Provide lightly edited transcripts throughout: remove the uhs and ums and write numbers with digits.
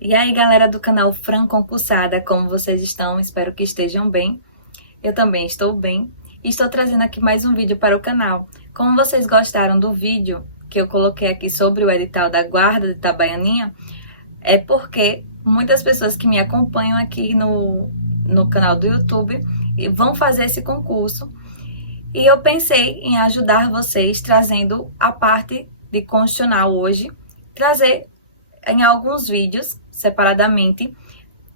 E aí, galera do canal Fran Concursada, como vocês estão? Espero que estejam bem. Eu também estou bem. E estou trazendo aqui mais um vídeo para o canal. Como vocês gostaram do vídeo que eu coloquei aqui sobre o edital da Guarda de Itabaianinha, é porque muitas pessoas que me acompanham aqui no canal do YouTube vão fazer esse concurso. E eu pensei em ajudar vocês trazendo a parte de constitucional hoje, trazer em alguns vídeos, separadamente,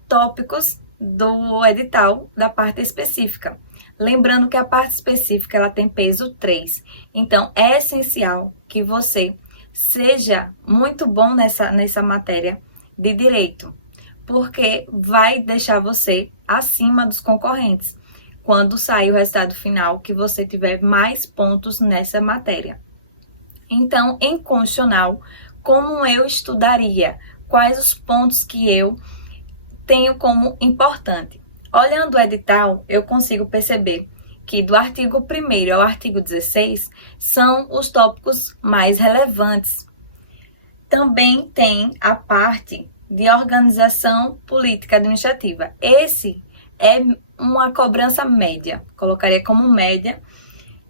tópicos do edital da parte específica. Lembrando que a parte específica ela tem peso 3. Então, é essencial que você seja muito bom nessa matéria de direito, porque vai deixar você acima dos concorrentes quando sair o resultado final, que você tiver mais pontos nessa matéria. Então, em constitucional, como eu estudaria? Quais os pontos que eu tenho como importante? Olhando o edital, eu consigo perceber que do artigo 1º ao artigo 16 são os tópicos mais relevantes. Também tem a parte de organização política administrativa. Esse é uma cobrança média, colocaria como média,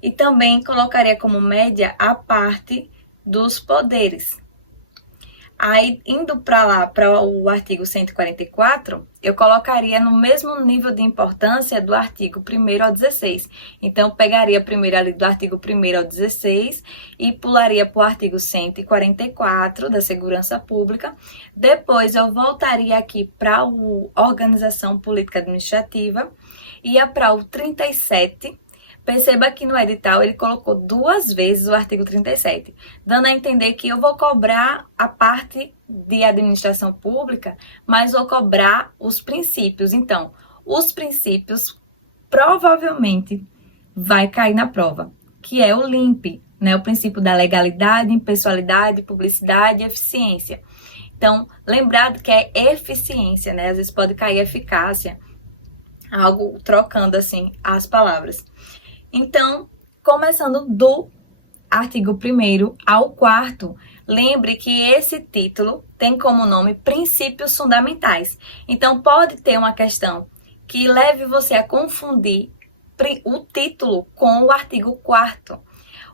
e também colocaria como média a parte dos poderes. Aí, indo para lá, para o artigo 144, eu colocaria no mesmo nível de importância do artigo 1º ao 16. Então, eu pegaria primeiro ali do artigo 1º ao 16 e pularia para o artigo 144 da Segurança Pública. Depois, eu voltaria aqui para a Organização Política Administrativa, ia para o 37. Perceba que no edital ele colocou 2 vezes o artigo 37, dando a entender que eu vou cobrar a parte de administração pública, mas vou cobrar os princípios. Então, os princípios provavelmente vai cair na prova, que é o LIMP, né? O princípio da legalidade, impessoalidade, publicidade e eficiência. Então, lembrado que é eficiência, né? Às vezes pode cair eficácia, algo trocando assim as palavras. Então, começando do artigo 1º ao 4º, lembre que esse título tem como nome Princípios Fundamentais. Então, pode ter uma questão que leve você a confundir o título com o artigo 4º.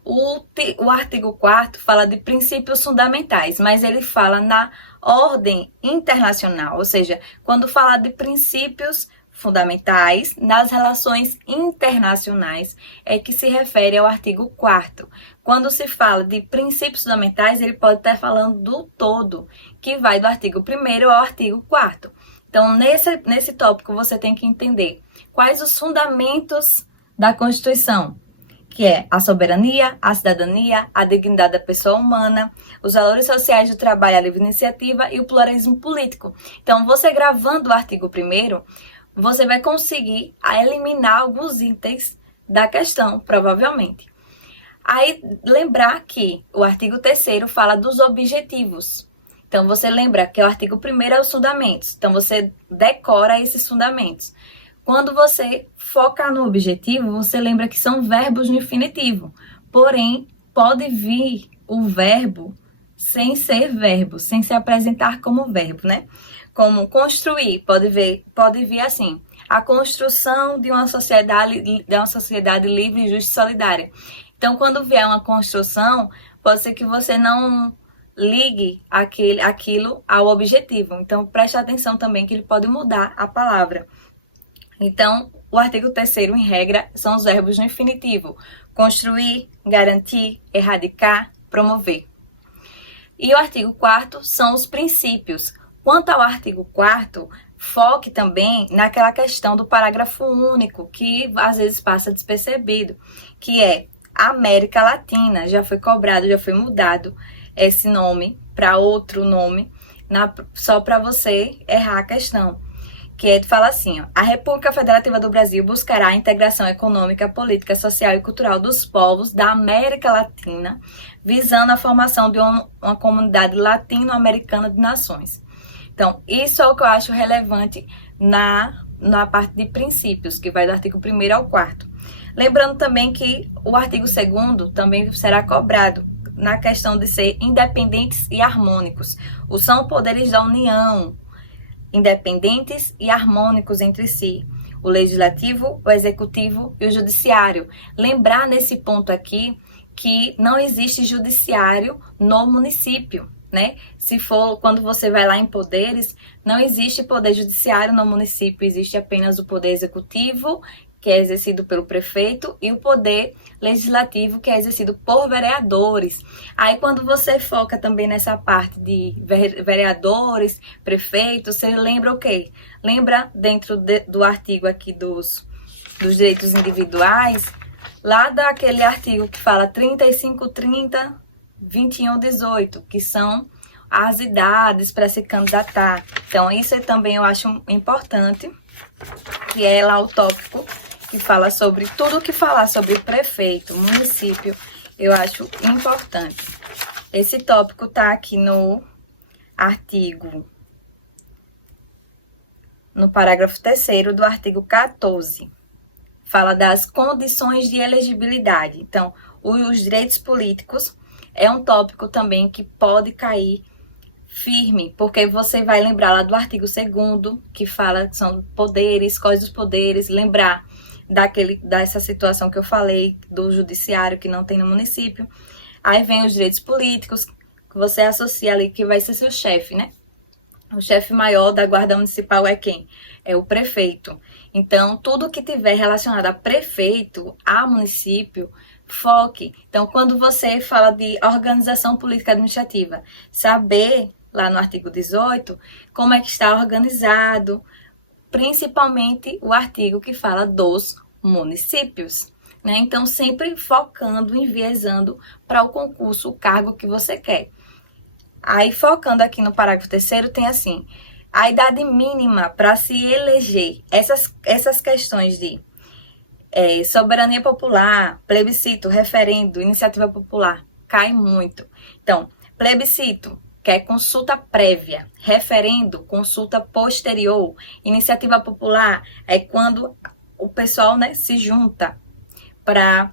O artigo 4º fala de princípios fundamentais, mas ele fala na ordem internacional, ou seja, quando fala de princípios fundamentais nas relações internacionais é que se refere ao artigo 4º. Quando se fala de princípios fundamentais, ele pode estar falando do todo, que vai do artigo 1º ao artigo 4º. Então, nesse tópico, você tem que entender quais os fundamentos da Constituição, que é a soberania, a cidadania, a dignidade da pessoa humana, os valores sociais do trabalho, a livre iniciativa e o pluralismo político. Então, você gravando o artigo 1º, você vai conseguir eliminar alguns itens da questão, provavelmente. Aí, lembrar que o artigo 3º fala dos objetivos. Então, você lembra que o artigo 1º é os fundamentos. Então, você decora esses fundamentos. Quando você foca no objetivo, você lembra que são verbos no infinitivo. Porém, pode vir o verbo sem ser verbo, sem se apresentar como verbo, né? Como construir, pode vir assim, a construção de uma sociedade livre, justa e solidária. Então, quando vier uma construção, pode ser que você não ligue aquilo ao objetivo. Então, preste atenção também que ele pode mudar a palavra. Então, o artigo 3º, em regra, são os verbos no infinitivo. Construir, garantir, erradicar, promover. E o artigo 4º são os princípios. Quanto ao artigo 4º, foque também naquela questão do parágrafo único, que às vezes passa despercebido, que é América Latina. Já foi cobrado, já foi mudado esse nome para outro nome, só para você errar a questão. Que fala assim, ó, a República Federativa do Brasil buscará a integração econômica, política, social e cultural dos povos da América Latina, visando a formação de uma comunidade latino-americana de nações. Então, isso é o que eu acho relevante na parte de princípios, que vai do artigo 1º ao 4º. Lembrando também que o artigo 2º também será cobrado na questão de ser independentes e harmônicos. São poderes da União, independentes e harmônicos entre si. O legislativo, o executivo e o judiciário. Lembrar nesse ponto aqui que não existe judiciário no município, né? Se for quando você vai lá em poderes, não existe poder judiciário no município, existe apenas o poder executivo, que é exercido pelo prefeito, e o poder legislativo, que é exercido por vereadores. Aí, quando você foca também nessa parte de vereadores, prefeitos, você lembra o quê? Lembra dentro do artigo aqui dos direitos individuais, lá daquele artigo que fala 35, 30, 21, 18, que são as idades para se candidatar. Então, isso também eu acho importante, que é lá o tópico que fala sobre tudo que falar sobre prefeito, município, eu acho importante. Esse tópico está aqui no artigo, no parágrafo 3º do artigo 14. Fala das condições de elegibilidade. Então, os direitos políticos é um tópico também que pode cair firme, porque você vai lembrar lá do artigo 2º, que fala que são poderes, quais os poderes, lembrar dessa situação que eu falei, do judiciário que não tem no município. Aí vem os direitos políticos, que você associa ali, que vai ser seu chefe, né? O chefe maior da guarda municipal é quem? É o prefeito. Então, tudo que tiver relacionado a prefeito, a município, foque. Então, quando você fala de organização política administrativa, saber, lá no artigo 18, como é que está organizado, principalmente o artigo que fala dos municípios, né? Então, sempre focando, enviesando para o concurso, o cargo que você quer. Aí, focando aqui no parágrafo 3º, tem assim, a idade mínima para se eleger, essas questões de soberania popular, plebiscito, referendo, iniciativa popular, cai muito. Então, plebiscito, que é consulta prévia, referendo, consulta posterior, iniciativa popular, é quando o pessoal, né, se junta para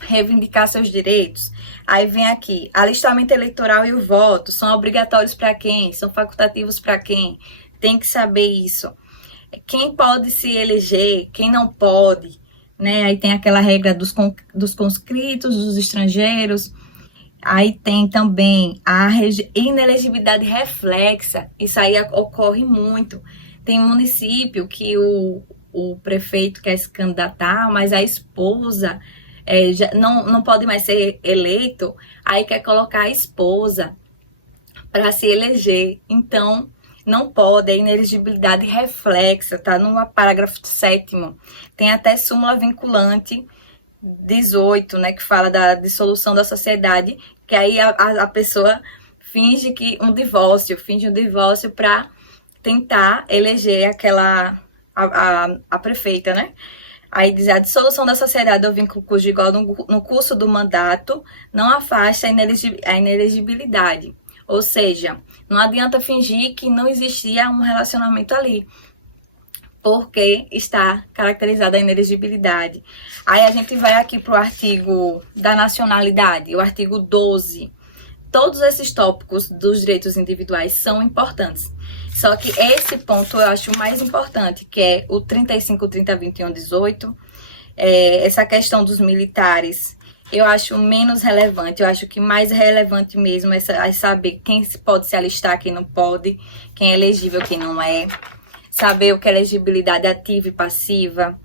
reivindicar seus direitos. Aí vem aqui, alistamento eleitoral e o voto, são obrigatórios para quem? São facultativos para quem? Tem que saber isso. Quem pode se eleger, quem não pode, né? Aí tem aquela regra dos conscritos, dos estrangeiros. Aí tem também a inelegibilidade reflexa, isso aí ocorre muito. Tem município que o prefeito quer se candidatar, mas a esposa já não pode mais ser eleito, aí quer colocar a esposa para se eleger. Então, não pode, é inelegibilidade reflexa, tá no parágrafo 7º. Tem até súmula vinculante 18, né, que fala da dissolução da sociedade, que aí a pessoa finge um divórcio para tentar eleger a prefeita, né? Aí diz, a dissolução da sociedade ou vínculo conjugal no curso do mandato não afasta a inelegibilidade. Ou seja, não adianta fingir que não existia um relacionamento ali, porque está caracterizada a inelegibilidade. Aí a gente vai aqui para o artigo da nacionalidade, o artigo 12. Todos esses tópicos dos direitos individuais são importantes. Só que esse ponto eu acho mais importante, que é o 35, 30, 21, 18. Essa questão dos militares, eu acho menos relevante. Eu acho que mais relevante mesmo é saber quem pode se alistar, quem não pode, quem é elegível, quem não é. Saber o que é elegibilidade ativa e passiva.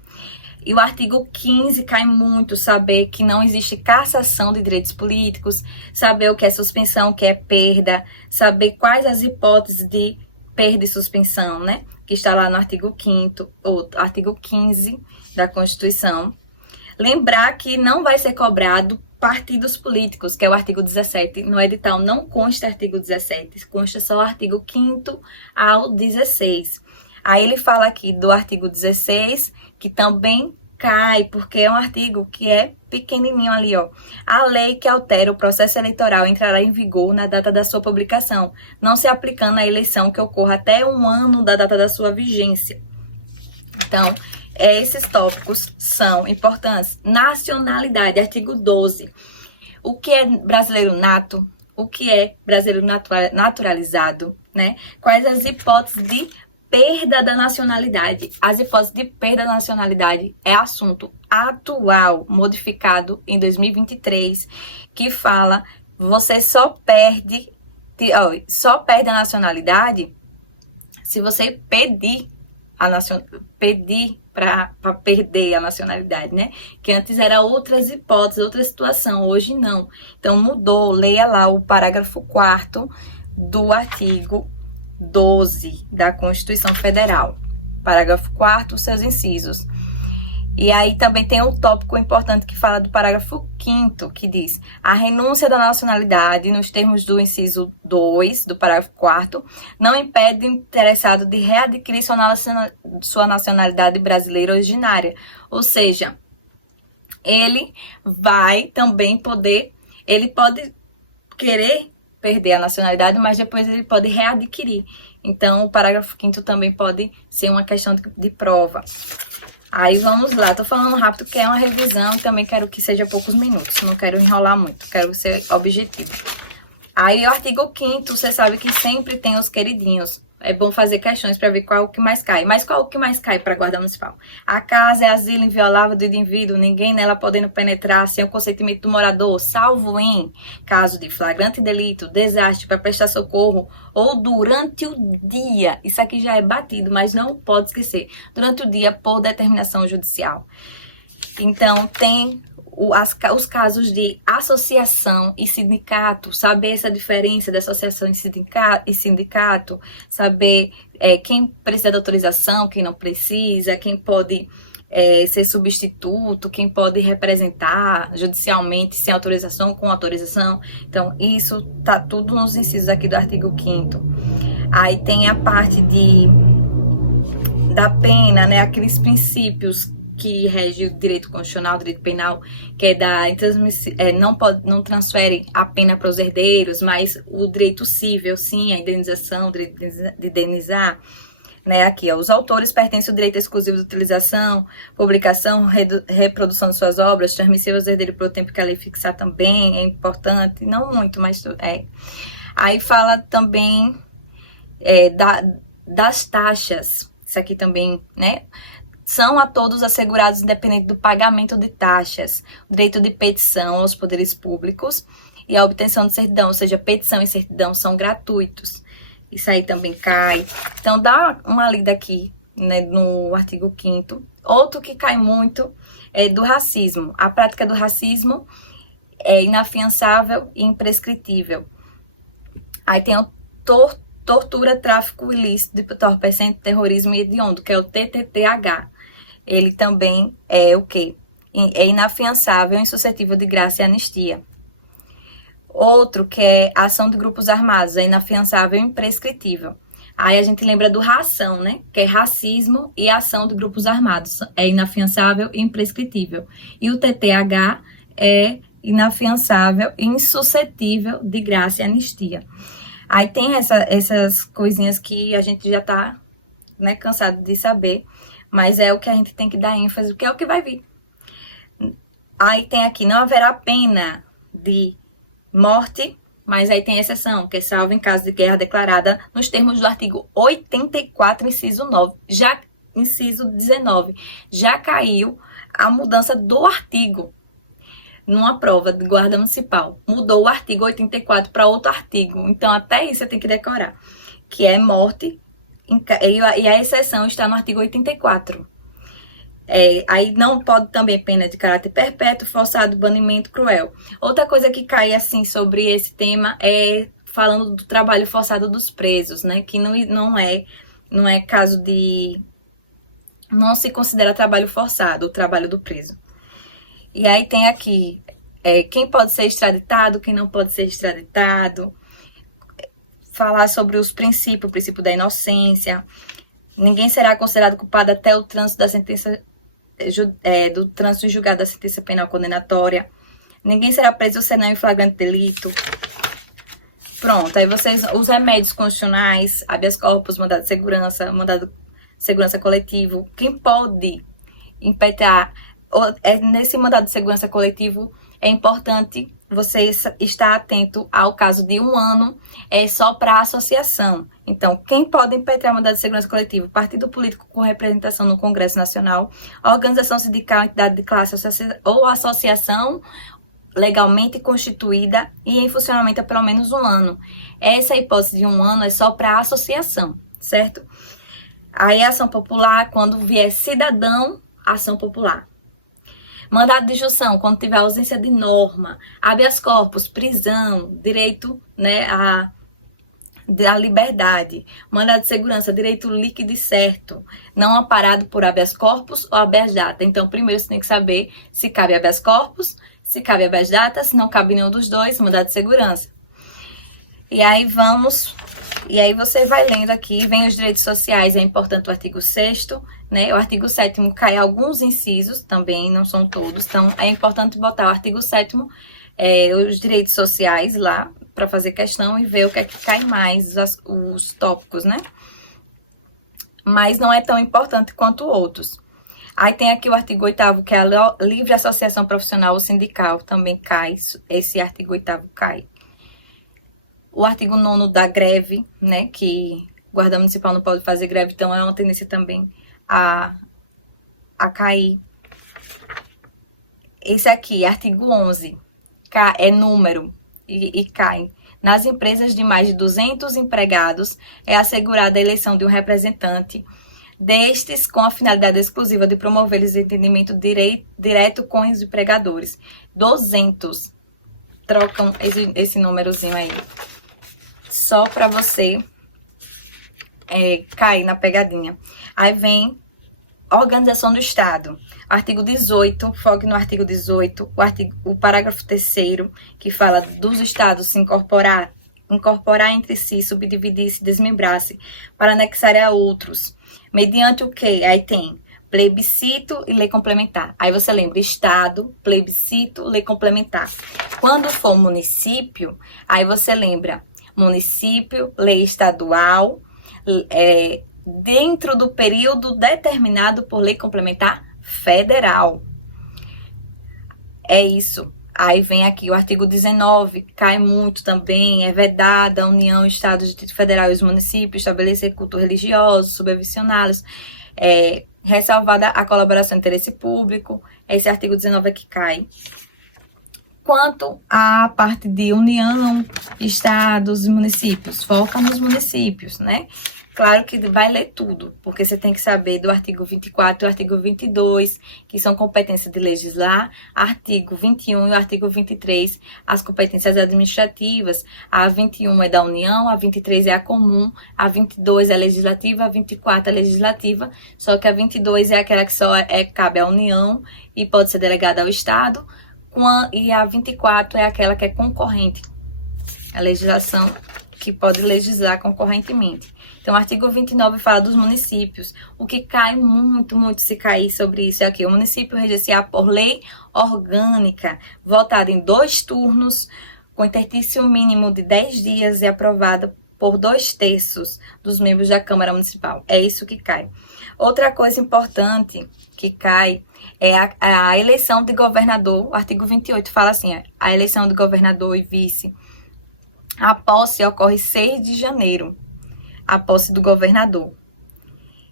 E o artigo 15 cai muito, saber que não existe cassação de direitos políticos, saber o que é suspensão, o que é perda, saber quais as hipóteses de perda e suspensão, né? Que está lá no artigo 5º, ou artigo 15 da Constituição. Lembrar que não vai ser cobrado partidos políticos, que é o artigo 17. No edital não consta artigo 17, consta só o artigo 5º ao 16. Aí ele fala aqui do artigo 16, que também cai, porque é um artigo que é pequenininho ali, ó. A lei que altera o processo eleitoral entrará em vigor na data da sua publicação, não se aplicando à eleição que ocorra até 1 ano da data da sua vigência. Então, esses tópicos são importantes. Nacionalidade, artigo 12. O que é brasileiro nato? O que é brasileiro naturalizado, né? Quais as hipóteses de perda da nacionalidade. As hipóteses de perda da nacionalidade é assunto atual, modificado em 2023, que fala você só perde a nacionalidade se você pedir para perder a nacionalidade, né? Que antes era outras hipóteses, outra situação, hoje não. Então mudou, leia lá o parágrafo 4º do artigo 12 da Constituição Federal. Parágrafo 4º, seus incisos. E aí também tem um tópico importante que fala do parágrafo 5º, que diz: a renúncia da nacionalidade, nos termos do inciso 2 do parágrafo 4º, não impede o interessado de readquirir sua nacionalidade brasileira originária. Ou seja, ele vai também ele pode querer perder a nacionalidade, mas depois ele pode readquirir. Então, o parágrafo 5º também pode ser uma questão de prova. Aí vamos lá, tô falando rápido porque é uma revisão e também quero que seja poucos minutos, não quero enrolar muito, quero ser objetivo. Aí o artigo 5º, você sabe que sempre tem os queridinhos. É bom fazer questões para ver qual o que mais cai. Mas qual o que mais cai para a Guarda Municipal? A casa é asilo inviolável do indivíduo, ninguém nela podendo penetrar sem o consentimento do morador, salvo em caso de flagrante delito, desastre para prestar socorro ou durante o dia. Isso aqui já é batido, mas não pode esquecer. Durante o dia, por determinação judicial. Então, tem os casos de associação e sindicato, saber essa diferença de associação e sindicato, saber quem precisa de autorização, quem não precisa, quem pode ser substituto, quem pode representar judicialmente sem autorização, com autorização. Então, isso tá tudo nos incisos aqui do artigo 5º. Aí tem a parte da pena, né, aqueles princípios que rege o direito constitucional, o direito penal, que é não transfere a pena para os herdeiros, mas o direito civil, sim, a indenização, o direito de indenizar, né, aqui, ó, os autores pertencem ao direito exclusivo de utilização, publicação, reprodução de suas obras, transmissível aos herdeiros pelo tempo que a lei fixar também, é importante, não muito, mas é. Aí fala também das taxas, isso aqui também, né, são a todos assegurados independente do pagamento de taxas, o direito de petição aos poderes públicos e a obtenção de certidão, ou seja, petição e certidão são gratuitos. Isso aí também cai. Então, dá uma lida aqui, né, no artigo 5º. Outro que cai muito é do racismo. A prática do racismo é inafiançável e imprescritível. Aí tem o tortura, tráfico ilícito de entorpecente, terrorismo e hediondo, que é o TTTH. Ele também é o quê? É inafiançável, insuscetível de graça e anistia. Outro que é ação de grupos armados, é inafiançável e imprescritível. Aí a gente lembra do ração, né? Que é racismo e ação de grupos armados. É inafiançável e imprescritível. E o TTH é inafiançável e insuscetível de graça e anistia. Aí tem essas coisinhas que a gente já tá, né, cansado de saber, mas é o que a gente tem que dar ênfase, porque é o que vai vir. Aí tem aqui, não haverá pena de morte, mas aí tem exceção, que é salvo em caso de guerra declarada nos termos do artigo 84, inciso 9. Inciso 19. Já caiu a mudança do artigo numa prova de guarda municipal. Mudou o artigo 84 para outro artigo. Então, até isso você tem que decorar. Que é morte, e a exceção está no artigo 84. Aí não pode também pena de caráter perpétuo, forçado, banimento, cruel. Outra coisa que cai assim sobre esse tema é falando do trabalho forçado dos presos, né? Que não é caso de... Não se considera trabalho forçado, o trabalho do preso. E aí tem aqui quem pode ser extraditado, quem não pode ser extraditado. Falar sobre os princípios, o princípio da inocência. Ninguém será considerado culpado até o trânsito da sentença, do trânsito julgado da sentença penal condenatória. Ninguém será preso senão em flagrante delito. Pronto, aí os remédios constitucionais, habeas corpus, mandado de segurança coletivo. Quem pode impetrar nesse mandado de segurança coletivo, é importante você está atento ao caso de 1 ano, é só para a associação. Então, quem pode impetrar mandado de segurança coletivo? Partido político com representação no Congresso Nacional, organização sindical, entidade de classe ou associação legalmente constituída e em funcionamento há pelo menos 1 ano. Essa hipótese de 1 ano é só para a associação, certo? Aí a ação popular, quando vier cidadão, ação popular. Mandado de junção, quando tiver ausência de norma, habeas corpus, prisão, direito, né, à liberdade. Mandado de segurança, direito líquido e certo, não amparado por habeas corpus ou habeas data. Então, primeiro você tem que saber se cabe habeas corpus, se cabe habeas data, se não cabe nenhum dos dois, mandado de segurança. E aí você vai lendo aqui, vem os direitos sociais, é importante o artigo 6º, né? O artigo 7º cai alguns incisos também, não são todos. Então, é importante botar o artigo 7º, os direitos sociais lá, para fazer questão e ver o que é que cai mais, os tópicos, né? Mas não é tão importante quanto outros. Aí tem aqui o artigo 8º, que é a livre associação profissional ou sindical, também cai, esse artigo 8º cai. O artigo 9º da greve, né, que o guarda municipal não pode fazer greve, então é uma tendência também a cair. Esse aqui, artigo 11, é número e cai. Nas empresas de mais de 200 empregados, é assegurada a eleição de um representante destes com a finalidade exclusiva de promover o entendimento direto com os empregadores. 200. Trocam esse númerozinho aí. Só para você cair na pegadinha. Aí vem organização do Estado. Artigo 18, foque no artigo 18, o parágrafo 3º, que fala dos Estados se incorporar entre si, subdividir-se, desmembrar-se, para anexar a outros. Mediante o quê? Aí tem plebiscito e lei complementar. Aí você lembra, Estado, plebiscito, lei complementar. Quando for município, aí você lembra, município, lei estadual, dentro do período determinado por lei complementar federal. É isso. Aí vem aqui o artigo 19, cai muito também, é vedada a União, Estado, Distrito Federal e os municípios estabelecer cultos religiosos, subvencioná-los, ressalvada a colaboração do interesse público. Esse artigo 19 é que cai. Quanto à parte de União, Estados e municípios, foca nos municípios, né? Claro que vai ler tudo, porque você tem que saber do artigo 24 e o artigo 22, que são competências de legislar, artigo 21 e o artigo 23, as competências administrativas. A 21 é da União, a 23 é a comum, a 22 é legislativa, a 24 é legislativa, só que a 22 é aquela que só cabe à União e pode ser delegada ao Estado, e a 24 é aquela que é concorrente, a legislação que pode legislar concorrentemente. Então, o artigo 29 fala dos municípios. O que cai muito se cair sobre isso é aqui. O município reger-se-á por lei orgânica, votada em 2 turnos, com interstício mínimo de 10 dias e aprovada por 2/3 dos membros da Câmara Municipal. É isso que cai. Outra coisa importante que cai é a eleição de governador. O artigo 28 fala assim, a eleição de governador e vice. A posse ocorre 6 de janeiro, a posse do governador.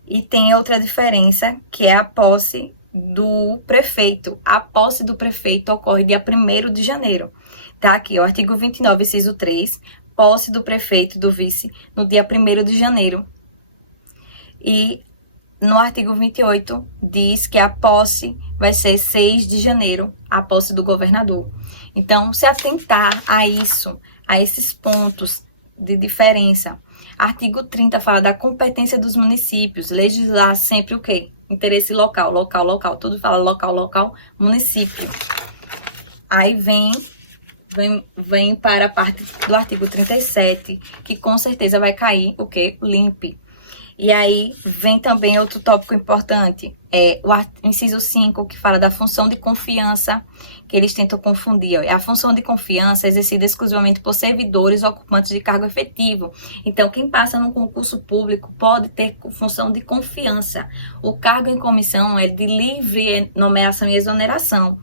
E tem outra diferença, que é a posse do prefeito. A posse do prefeito ocorre dia 1º de janeiro. Tá aqui, o artigo 29, inciso 3, posse do prefeito e do vice no dia 1º de janeiro. E no artigo 28 diz que a posse vai ser 6 de janeiro, a posse do governador. Então, se atentar a isso, a esses pontos de diferença. Artigo 30 fala da competência dos municípios, legislar sempre o quê? Interesse local, tudo fala local, município. Aí vem para a parte do artigo 37, que com certeza vai cair o quê? O LIMP. E aí vem também outro tópico importante, o inciso 5, que fala da função de confiança, que eles tentam confundir. A função de confiança é exercida exclusivamente por servidores ocupantes de cargo efetivo. Então, quem passa num concurso público pode ter função de confiança. O cargo em comissão é de livre nomeação e exoneração.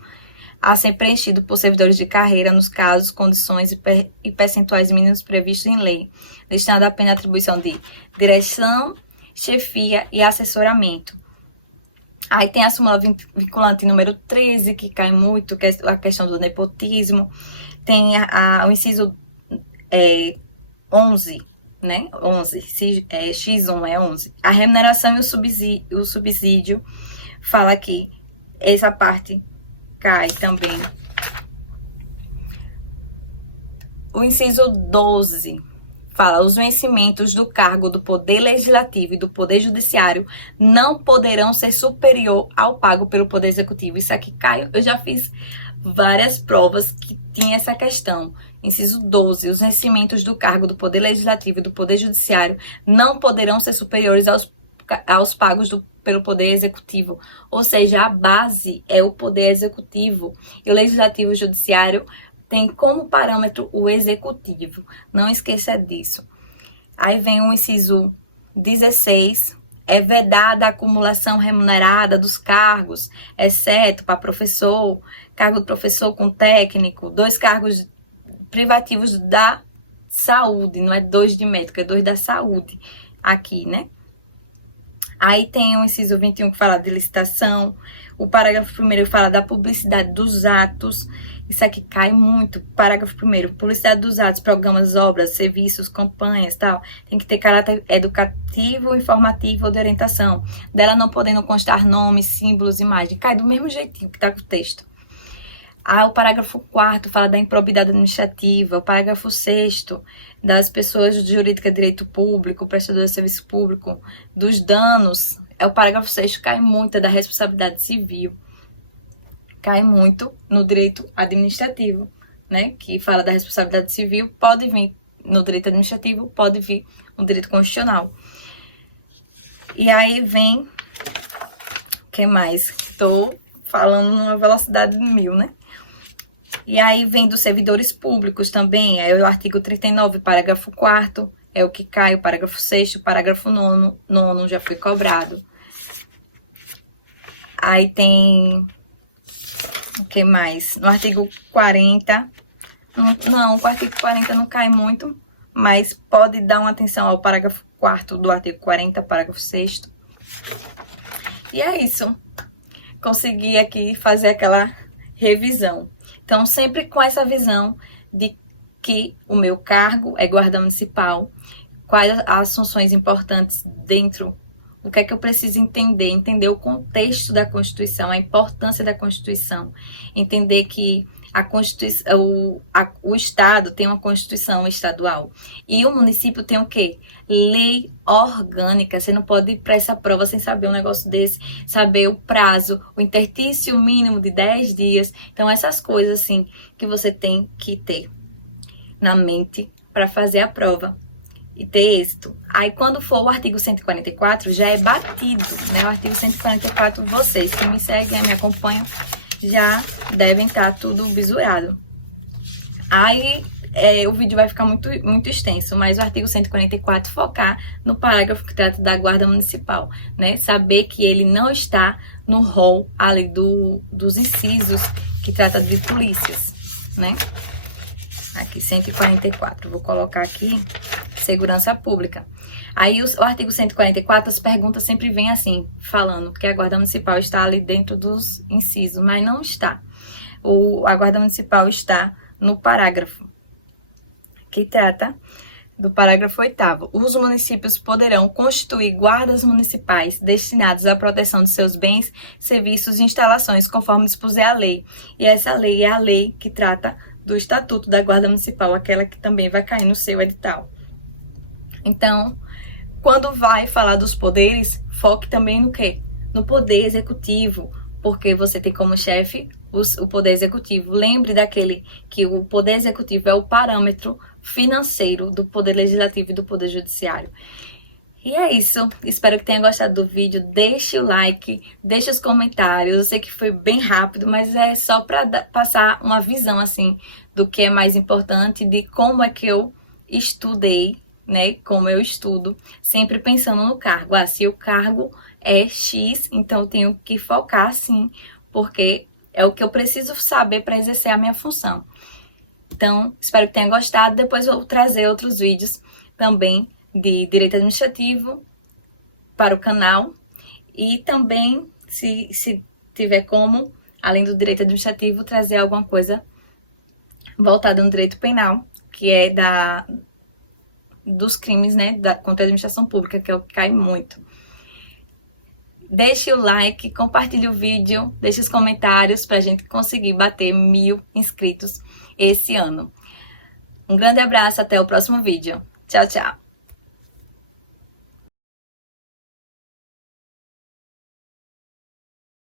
a ser preenchido por servidores de carreira nos casos, condições e percentuais mínimos previstos em lei, destinado apenas à atribuição de direção, chefia e assessoramento. Aí tem a súmula vinculante número 13, que cai muito, que é a questão do nepotismo. Tem o inciso 11, né? 11, X1 é 11. A remuneração e o subsídio fala que essa parte cai também. O inciso 12 fala: os vencimentos do cargo do Poder Legislativo e do Poder Judiciário não poderão ser superior ao pago pelo Poder Executivo. Isso aqui cai, eu já fiz várias provas que tinha essa questão. Inciso 12, os vencimentos do cargo do Poder Legislativo e do Poder Judiciário não poderão ser superiores aos pagos pelo Poder Executivo. Ou seja, a base é o Poder Executivo. E o Legislativo e o Judiciário tem como parâmetro o Executivo. Não esqueça disso. Aí vem o inciso 16. É vedada a acumulação remunerada dos cargos, exceto para professor, cargo de professor com técnico, 2 cargos privativos da saúde, não é 2 de médico, é 2 da saúde aqui, né? Aí tem o inciso 21 que fala de licitação, o parágrafo 1º fala da publicidade dos atos, isso aqui cai muito. Parágrafo 1º, publicidade dos atos, programas, obras, serviços, campanhas, tal, tem que ter caráter educativo, informativo ou de orientação, dela não podendo constar nomes, símbolos, imagem, cai do mesmo jeitinho que tá com o texto. O parágrafo 4º fala da improbidade administrativa, o parágrafo 6º das pessoas jurídicas de direito público, prestadores de serviço público, dos danos, o parágrafo 6º cai muito, da responsabilidade civil, cai muito no direito administrativo, né, que fala da responsabilidade civil, pode vir no direito administrativo, pode vir no direito constitucional. E aí vem, o que mais? Estou falando numa velocidade de 1000, né? E aí vem dos servidores públicos também, é o artigo 39, parágrafo 4º, é o que cai, o parágrafo 6º, o parágrafo 9º já foi cobrado. Aí tem, o que mais? No artigo 40, não, o artigo 40 não cai muito, mas pode dar uma atenção ao parágrafo 4º do artigo 40, parágrafo 6º. E é isso. Consegui aqui fazer aquela revisão. Então, sempre com essa visão de que o meu cargo é guarda municipal, quais as funções importantes dentro, o que é que eu preciso entender o contexto da Constituição, a importância da Constituição, entender que a Constituição, o Estado tem uma Constituição estadual e o município tem o quê? Lei orgânica. Você não pode ir para essa prova sem saber um negócio desse, saber o prazo, o interstício mínimo de 10 dias. Então, essas coisas assim que você tem que ter na mente para fazer a prova e ter êxito. Aí, quando for o artigo 144, já é batido, né? O artigo 144, vocês que me seguem, me acompanham, já devem estar tudo visurado. Aí o vídeo vai ficar muito extenso, mas o artigo 144 focar no parágrafo que trata da guarda municipal, né? Saber que ele não está no rol ali dos incisos que trata de polícias, né? Aqui, 144, vou colocar aqui, segurança pública. Aí o artigo 144, as perguntas sempre vêm assim, falando que a guarda municipal está ali dentro dos incisos, mas não está. A guarda municipal está no parágrafo, que trata do parágrafo 8º. Os municípios poderão constituir guardas municipais destinados à proteção de seus bens, serviços e instalações, conforme dispuser a lei. E essa lei é a lei que trata do Estatuto da Guarda Municipal, aquela que também vai cair no seu edital. Então, quando vai falar dos poderes, foque também no quê? No poder executivo, porque você tem como chefe o poder executivo. Lembre daquele que o poder executivo é o parâmetro financeiro do poder legislativo e do poder judiciário. E é isso, espero que tenha gostado do vídeo, deixe o like, deixe os comentários, eu sei que foi bem rápido, mas é só para passar uma visão assim do que é mais importante, de como é que eu estudei, né, como eu estudo, sempre pensando no cargo. Se o cargo é X, então eu tenho que focar sim, porque É o que eu preciso saber para exercer a minha função. Então, espero que tenha gostado. Depois vou trazer outros vídeos também de direito administrativo para o canal. E também, se tiver como, além do direito administrativo, trazer alguma coisa voltada no direito penal, que é dos crimes, né, contra a administração pública, que é o que cai muito. Deixe o like, compartilhe o vídeo, deixe os comentários para a gente conseguir bater 1000 inscritos esse ano. Um grande abraço, até o próximo vídeo. Tchau, tchau!